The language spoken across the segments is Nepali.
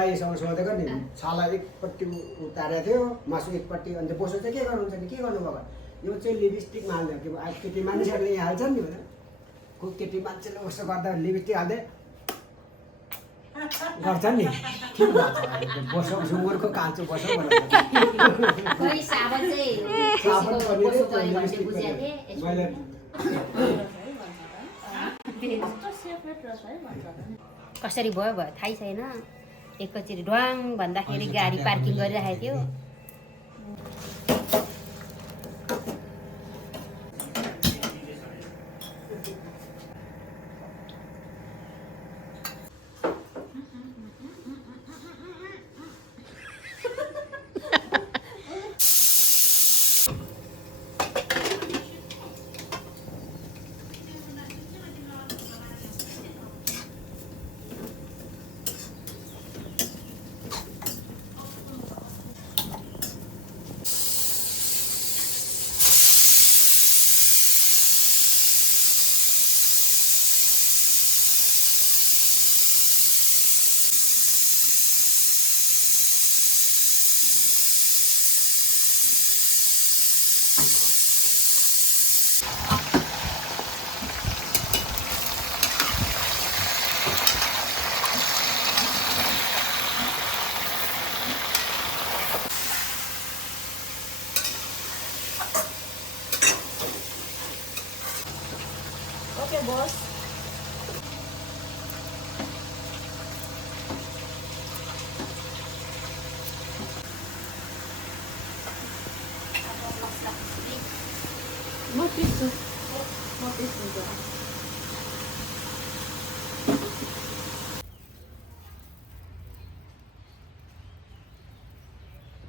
दाइसँग सोधेको नि छाला एकपट्टि उतारेको थियो मासु एकपट्टि अन्त बोसो चाहिँ के गर्नुहुन्छ नि के गर्नुभयो यो चाहिँ लिपस्टिकमा हाल्दैन कि केटी मान्छेहरूले यहाँ हाल्छ नि भनेर को केटी मान्छेले उसो गर्दा लिपस्टिक हाल्दै गर्छ नि ठिक भएको छ बोसो सुँगुरको काँचो बोसो मैले कसरी भयो भयो थाहै छैन एकैचोटि ढ्वाङ भन्दाखेरि गाडी पार्किङ गरिराखेको थियो Okay, boss. What is it? What is it?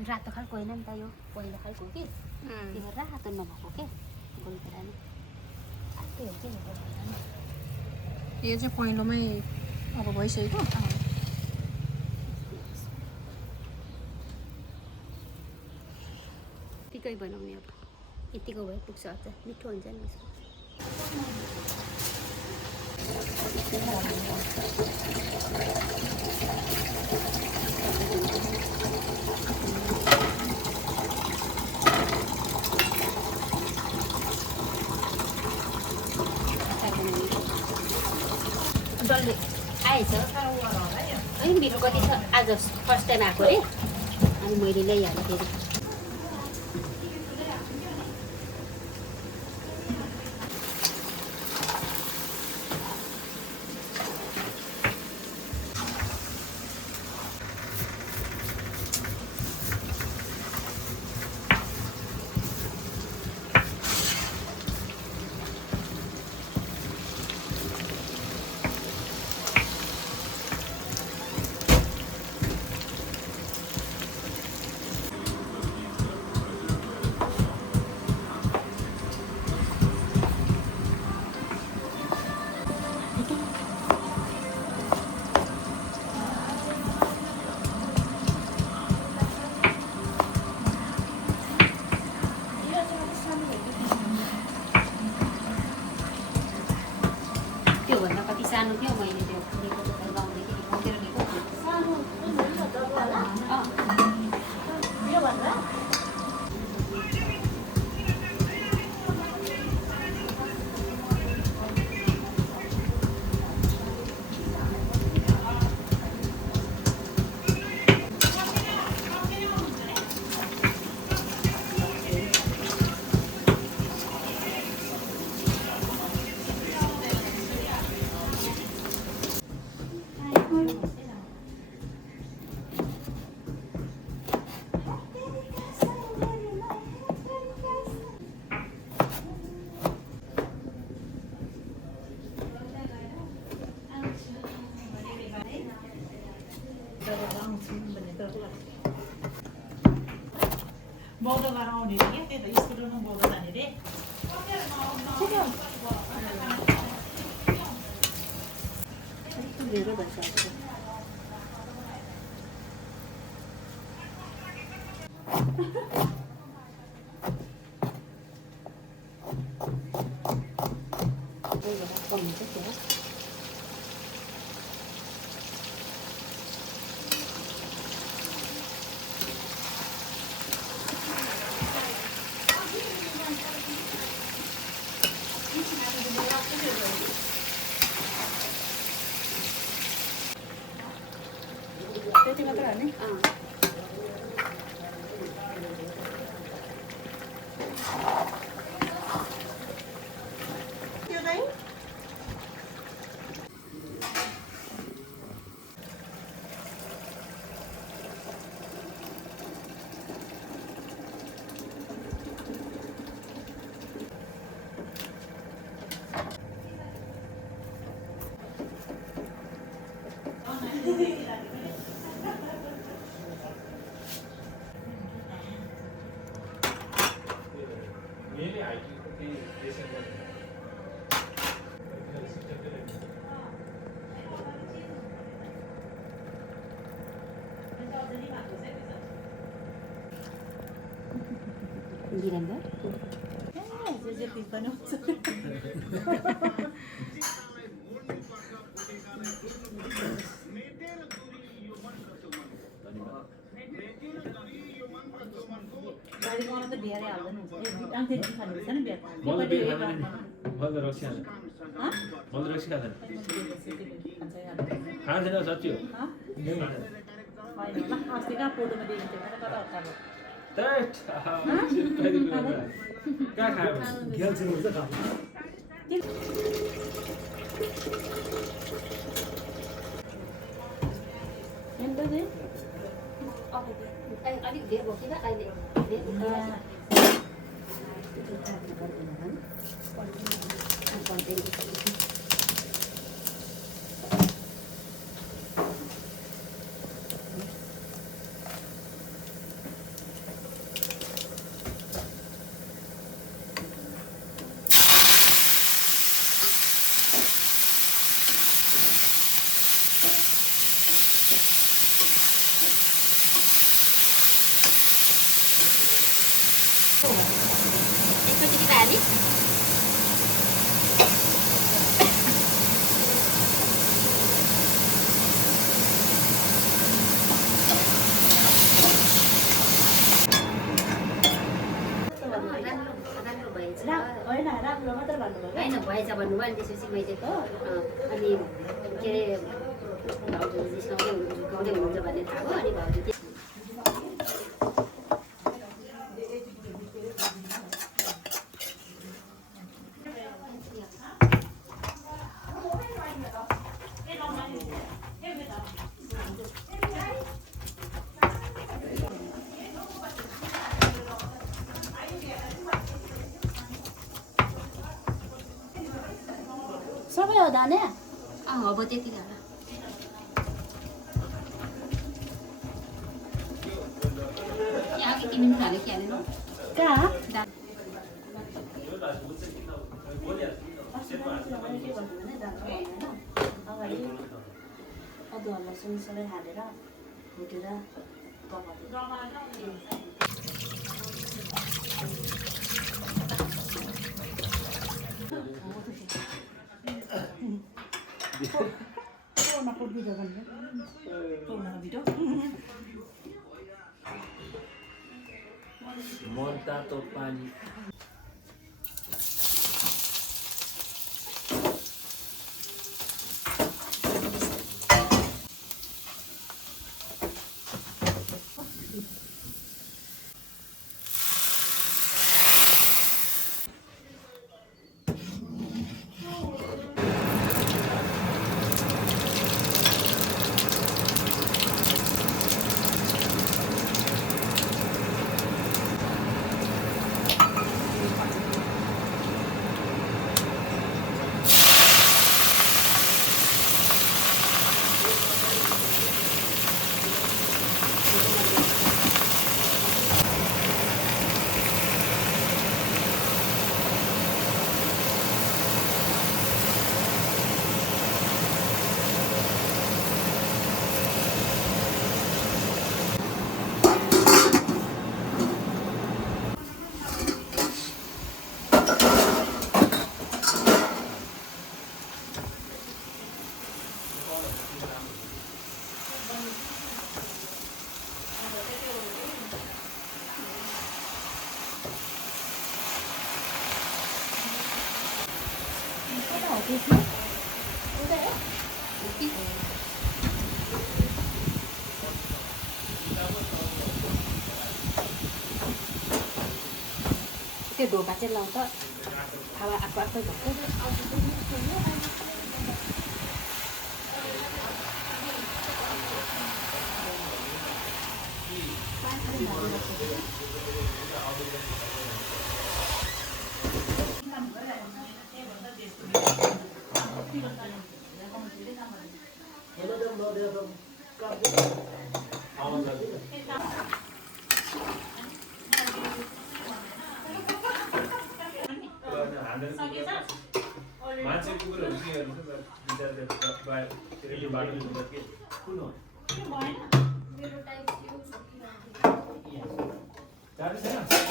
रातो खालको होइन नि त यो पहिलो खालको कि त्यो रातो नभएको के गोलपेरा नि यो चाहिँ पहिलोमै अब भइसक्यो यतिकै बनाउने अब यतिको भए पुग्छ अचार मिठो हुन्छ नि यसको डल्ले आएछ है मेरो कति छ आज फर्स्ट टाइम आएको अरे अनि मैले ल्याइहालेँ फेरि त्योभन्दा कति सानो थियो मैले त्यो लिएको लाउँदाखेरि बोकेर लिएको बौद्ध गरेर आउने रे के त्यही त स्कुलमा बौद्ध जाने रे धेरै भन्छ त्यो चाहिँ बिराम्रो जे पनि हुन्छ गाडी बनाउन त बिहारै हाल्दैन हुन्छ आउँथे खानुहुन्छ नि बिहा मलाई बिहे खाँदैन नि मलाई रक्सी खाँदैन मलाई रक्सी खाँदैन खाँदैन सच्ची हो अस्ति कहाँ फोटोमा देखिन्थ्यो मैले कता हप्ता त्यट कहाँ खायो अलिक धेर भयो कि अहिले त्यसपछि के हाली राम्रो मात्र भन्नुभयो होइन भएछ भन्नुभयो अनि त्यसपछि मैले अनि के अरे भाउजूले जिस्काउँदै झुकाउँदै हुनुहुन्छ भन्ने थाहा भयो अनि भाउजू सबै हो दाने अब त्यति होला यहाँ अघि किन्नु थाल्यो कि हालेन कहाँ अगाडि अदुवा लसुन सबै हालेर भुटेर मन तातो पानी त्यो ढोका चाहिँ लाउँदा हावा आफू आफै भएको मान्छे कुकुरहरू के गर्छ बिचरा त्यो बाटो बिचमा के कुन हो गाडी छैन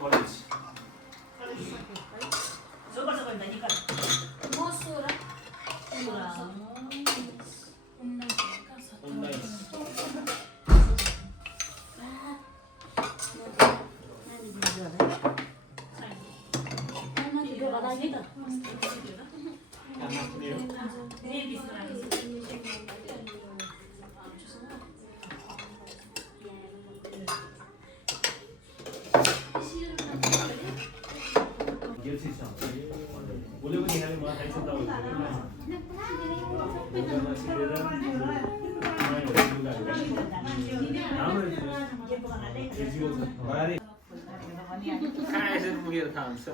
कलेज बोलेको निकाले मलाई थाहा छ पुगेर थाहा हुन्छ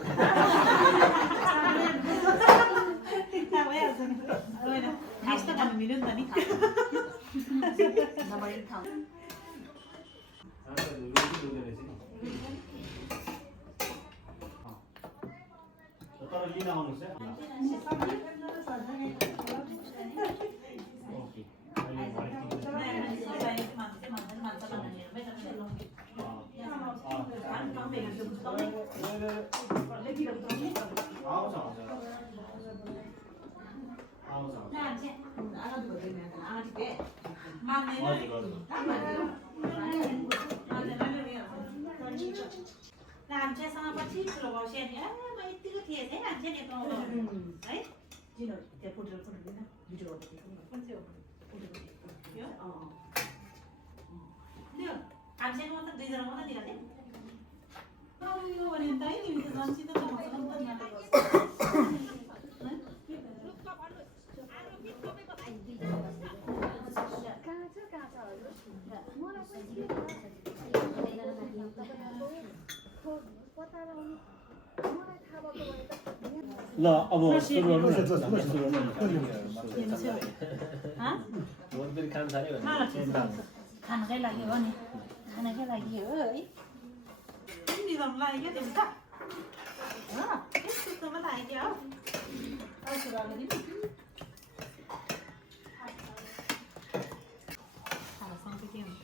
तर लिन आउनुहोस् है ओके लान्छेसँग पछि ठुलो बस्यो नि म यतिको थिएँ है लान्छे नि है किन त्यो फुटेर फुट्दैन भिडियो कुन चाहिँ हो त्यो हामीसँग मात्र दुईजना मात्र निकाल्ने यो भने त है नि त जान्छ त ल अब सुरु गर्नु न खान थाल्यो भने खानाकै लागि हो नि खानाकै लागि हो है निदाम लाग्यो त्यो त हो त्यस्तो मात्र आइदियो हो सुरु गर्नु नि खानासँग के हुन्छ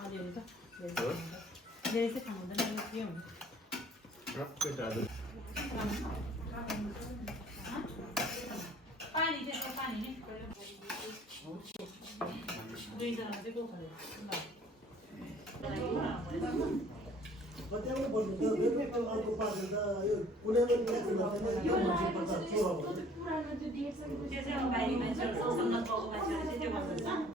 अलिअलि त धेरै चाहिँ खानु हुँदैन के हुन्छ पानी चाहिँ पानी नै दुईजना चाहिँ को खायो कतिवटा बोल्नु त वेबसाइटमा अर्को पार्छ त यो कुनै पनि त्यो चाहिँ अब बाहिरी मान्छेहरूसँग पाएको मान्छेहरू चाहिँ त्यो भन्छ